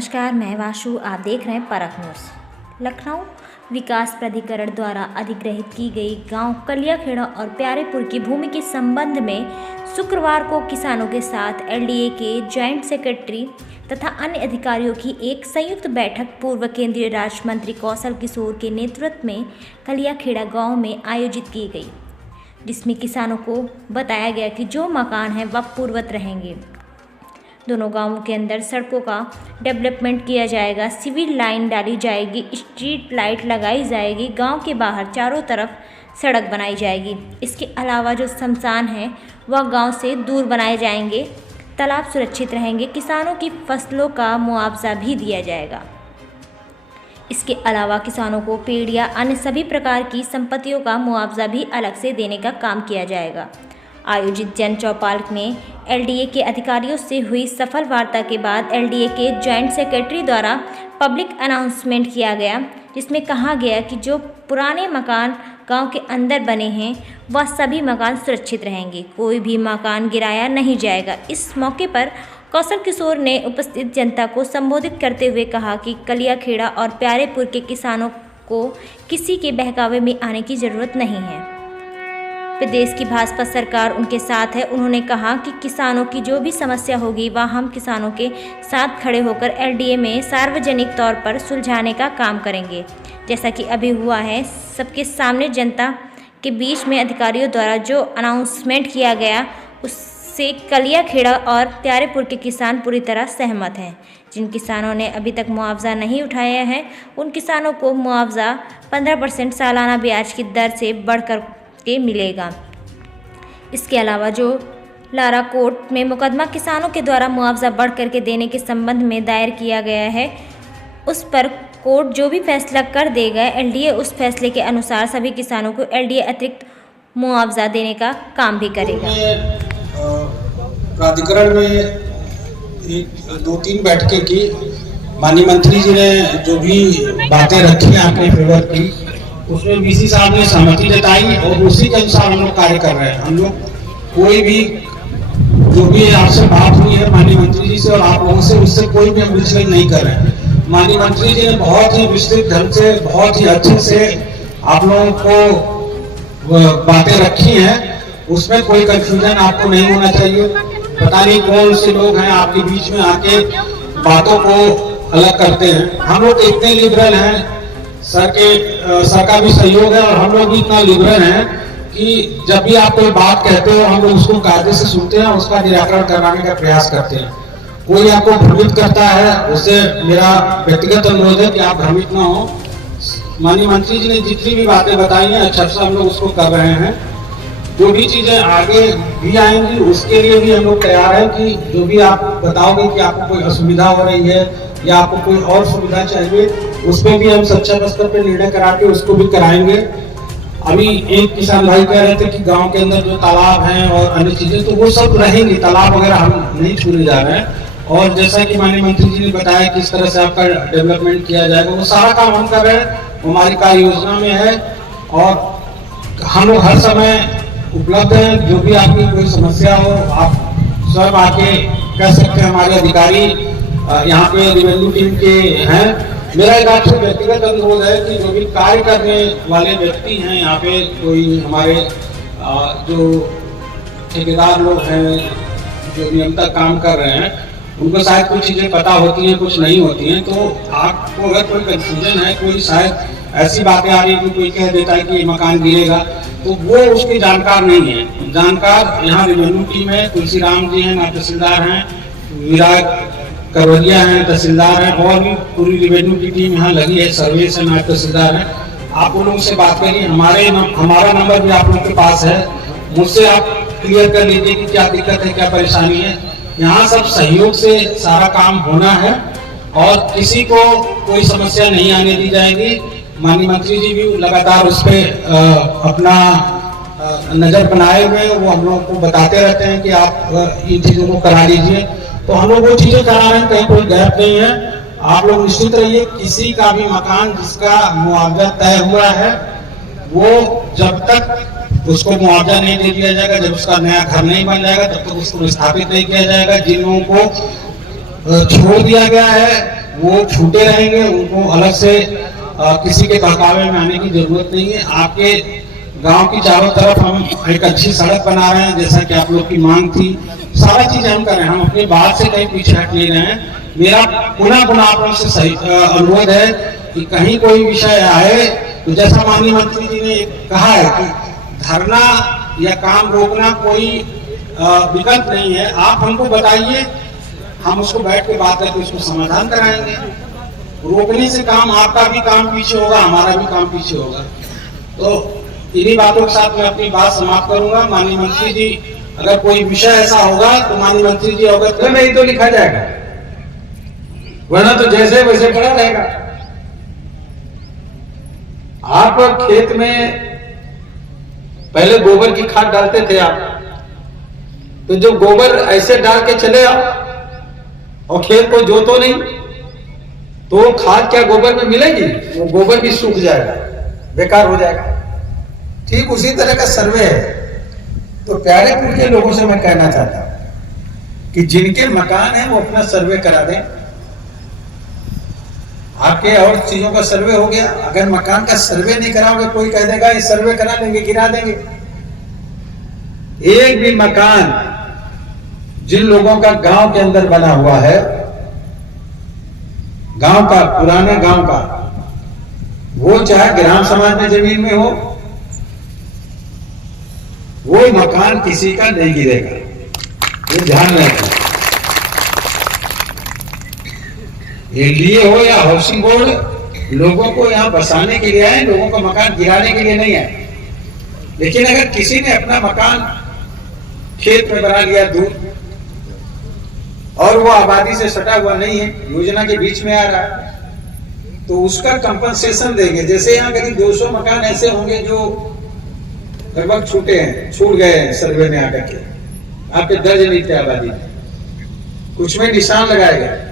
नमस्कार, मैं वाशु। आप देख रहे हैं परख न्यूज़। लखनऊ विकास प्राधिकरण द्वारा अधिग्रहित की गई गांव कलियाखेड़ा और प्यारेपुर की भूमि के संबंध में शुक्रवार को किसानों के साथ एलडीए के जॉइंट सेक्रेटरी तथा अन्य अधिकारियों की एक संयुक्त बैठक पूर्व केंद्रीय राज्य मंत्री कौशल किशोर के नेतृत्व में कलियाखेड़ा गांव में आयोजित की गई, जिसमें किसानों को बताया गया कि जो मकान हैं वह पूर्ववत रहेंगे। दोनों गांवों के अंदर सड़कों का डेवलपमेंट किया जाएगा, सिविल लाइन डाली जाएगी, स्ट्रीट लाइट लगाई जाएगी, गांव के बाहर चारों तरफ सड़क बनाई जाएगी। इसके अलावा जो शमशान है वह गांव से दूर बनाए जाएंगे, तालाब सुरक्षित रहेंगे, किसानों की फसलों का मुआवजा भी दिया जाएगा। इसके अलावा किसानों को पेड़ या अन्य सभी प्रकार की संपत्तियों का मुआवजा भी अलग से देने का काम किया जाएगा। आयोजित जन चौपाल में एलडीए के अधिकारियों से हुई सफल वार्ता के बाद एलडीए के जॉइंट सेक्रेटरी द्वारा पब्लिक अनाउंसमेंट किया गया, जिसमें कहा गया कि जो पुराने मकान गांव के अंदर बने हैं वह सभी मकान सुरक्षित रहेंगे, कोई भी मकान गिराया नहीं जाएगा। इस मौके पर कौशल किशोर ने उपस्थित जनता को संबोधित करते हुए कहा कि कलियाखेड़ा और प्यारेपुर के किसानों को किसी के बहकावे में आने की ज़रूरत नहीं है। प्रदेश की भाजपा सरकार उनके साथ है। उन्होंने कहा कि किसानों की जो भी समस्या होगी वह हम किसानों के साथ खड़े होकर एलडीए में सार्वजनिक तौर पर सुलझाने का काम करेंगे, जैसा कि अभी हुआ है। सबके सामने जनता के बीच में अधिकारियों द्वारा जो अनाउंसमेंट किया गया उससे कलियाखेड़ा और प्यारेपुर के किसान पूरी तरह सहमत हैं। जिन किसानों ने अभी तक मुआवजा नहीं उठाया है उन किसानों को मुआवजा 15% सालाना ब्याज की दर से बढ़कर के मिलेगा। इसके अलावा जो लारा कोर्ट में मुकदमा किसानों के द्वारा मुआवजा बढ़ करके देने के संबंध में दायर किया गया है, उस पर कोर्ट जो भी फैसला कर देगा एलडीए उस फैसले के अनुसार सभी किसानों को एलडीए अतिरिक्त मुआवजा देने का काम भी करेगा। प्राधिकरण में 2-3 बैठकें की, माननीय मंत्री जी ने जो भी बातें रखी अपने फेवर की उसमें वीसी साहब ने सहमति जताई और उसी के अनुसार हम लोग कार्य कर रहे हैं। हम लोग कोई भी जो भी आपसे बात हुई है माननीय मंत्री जी से और आप लोगों से, उससे कोई भी हम विचलित नहीं कर रहे हैं। माननीय मंत्री जी ने बहुत ही विस्तृत ढंग से, बहुत ही अच्छे से आप लोगों को बातें रखी हैं, उसमें कोई कंफ्यूजन आपको नहीं होना चाहिए। पता नहीं कौन से लोग हैं आपके बीच में आके बातों को अलग करते हैं। हम लोग इतने लिबरल हैं, सर का भी सहयोग है और हम लोग भी इतना लिबरल हैं कि जब भी आप कोई बात कहते हो हम लोग उसको कायदे से सुनते हैं, उसका निराकरण करवाने का प्रयास करते हैं। कोई आपको भ्रमित करता है उससे मेरा व्यक्तिगत अनुरोध है कि आप भ्रमित ना हो। माननीय मंत्री जी ने जितनी भी बातें बताई हैं अच्छा से हम लोग उसको कर रहे हैं। जो भी चीजें आगे भी आएंगी उसके लिए भी हम लोग तैयार हैं कि जो भी आप बताओगे कि आपको कोई असुविधा हो रही है या आपको कोई और सुविधा चाहिए उस पर भी हम सच्चा स्तर पे निर्णय करा के उसको भी कराएंगे। अभी एक किसान भाई कह रहे थे कि गांव के अंदर जो तालाब हैं और अन्य चीजें तो वो सब रहेंगी, तालाब वगैरह हम नहीं छूने जा रहे हैं। और जैसा कि माननीय मंत्री जी ने बताया किस तरह से आपका डेवलपमेंट किया जाएगा वो सारा काम हम कर रहे हैं, हमारी कार्य योजना में है और हम लोग हर समय उपलब्ध हैं। जो भी आपकी कोई समस्या हो आप स्वयं आके कह सकते हैं। हमारे अधिकारी यहाँ पे रेवेन्यू टीम के हैं। मेरा एक आपसे व्यक्तिगत अनुरोध है कि जो भी कार्य करने वाले व्यक्ति हैं यहाँ पे, कोई हमारे जो ठेकेदार लोग हैं जो निरंतर काम कर रहे हैं, उनको शायद कुछ चीज़ें पता होती हैं कुछ नहीं होती हैं, तो आपको अगर कोई कंफ्यूजन है, कोई शायद ऐसी बातें आ रही है कि कोई कह देता है कि मकान गिरेगा, तो वो उसके जानकार नहीं है। जानकार यहाँ रेवेन्यू टीम है, तुलसीराम जी हैं, नायब तहसीलदार हैं, विराग करवलिया हैं, तहसीलदार हैं और भी पूरी रेवेन्यू की टीम यहाँ लगी है, सर्वे से नायब तहसीलदार हैं। आप उन लोगों से बात करिए, हमारा नंबर भी आप लोगों के पास है, मुझसे आप क्लियर कर लीजिए कि क्या दिक्कत है, क्या परेशानी है। यहाँ सब सहयोग से सारा काम होना है और किसी को कोई समस्या नहीं आने दी जाएगी। माननीय मंत्री जी भी लगातार उस पर अपना नजर बनाए हुए, वो हम लोगों को बताते रहते हैं कि आप इन चीजों को करा लीजिए, तो हम लोग वो चीजें करा रहे हैं, कहीं कोई गैप नहीं है। आप लोग निश्चित रहिए, किसी का भी मकान जिसका मुआवजा तय हुआ है वो जब तक उसको मुआवजा नहीं दे दिया जाएगा, जब उसका नया घर नहीं बन जाएगा तब तक उसको विस्थापित नहीं किया जाएगा। जिन लोगों को छोड़ दिया गया है वो छूटे रहेंगे, उनको अलग से किसी के बहकावे में आने की जरूरत नहीं है। आपके गांव की चारों तरफ हम एक अच्छी सड़क बना रहे हैं, जैसा कि आप लोग की मांग थी। सारा चीज हम कर रहे हैं, हम अपनी बात से कहीं पीछे हट नहीं रहे हैं। मेरा पुनः आप लोगों से सही अनुरोध है कि कहीं कोई विषय आए तो जैसा माननीय मंत्री जी ने कहा है कि धरना या काम रोकना कोई विकल्प नहीं है। आप हमको बताइए, हम उसको बैठ के बात करके उसको समाधान कराएंगे। रोकने से काम, आपका भी काम पीछे होगा, हमारा भी काम पीछे होगा। तो इन्हीं बातों के साथ मैं अपनी बात समाप्त करूंगा। माननीय मंत्री जी, अगर कोई विषय ऐसा होगा तो माननीय मंत्री जी अवगत नहीं तो लिखा जाएगा, वरना तो जैसे वैसे पड़ा रहेगा। आप खेत में पहले गोबर की खाद डालते थे आप, तो जो गोबर ऐसे डाल के चले आओ और खेत को जोतो नहीं, तो वो खाद क्या गोबर में मिलेगी? वो गोबर भी सूख जाएगा, बेकार हो जाएगा। ठीक उसी तरह का सर्वे है। तो प्यारेपुर के लोगों से मैं कहना चाहता हूं कि जिनके मकान है वो अपना सर्वे करा दें। आपके और चीजों का सर्वे हो गया, अगर मकान का सर्वे नहीं कराओगे, कोई कह देगा ये सर्वे करा देंगे, गिरा देंगे। एक भी मकान जिन लोगों का गांव के अंदर बना हुआ है, गांव का, पुराने गांव का, वो चाहे ग्राम समाज में जमीन में हो, वो मकान किसी का नहीं गिरेगा, ये ध्यान रखें। एनडीए हो या हाउसिंग बोर्ड लोगों को यहां बसाने के लिए आए, लोगों का मकान गिराने के लिए नहीं आए। लेकिन अगर किसी ने अपना मकान खेत में बना लिया दूर और वो आबादी से सटा हुआ नहीं है, योजना के बीच में आ रहा है, तो उसका कंपनसेशन देंगे। जैसे यहाँ करीब 200 मकान ऐसे होंगे जो लगभग छूटे हैं, छूट गए हैं सर्वे में आकर के, आपके दर्ज नहीं थे आबादी में, कुछ में निशान लगाए गए।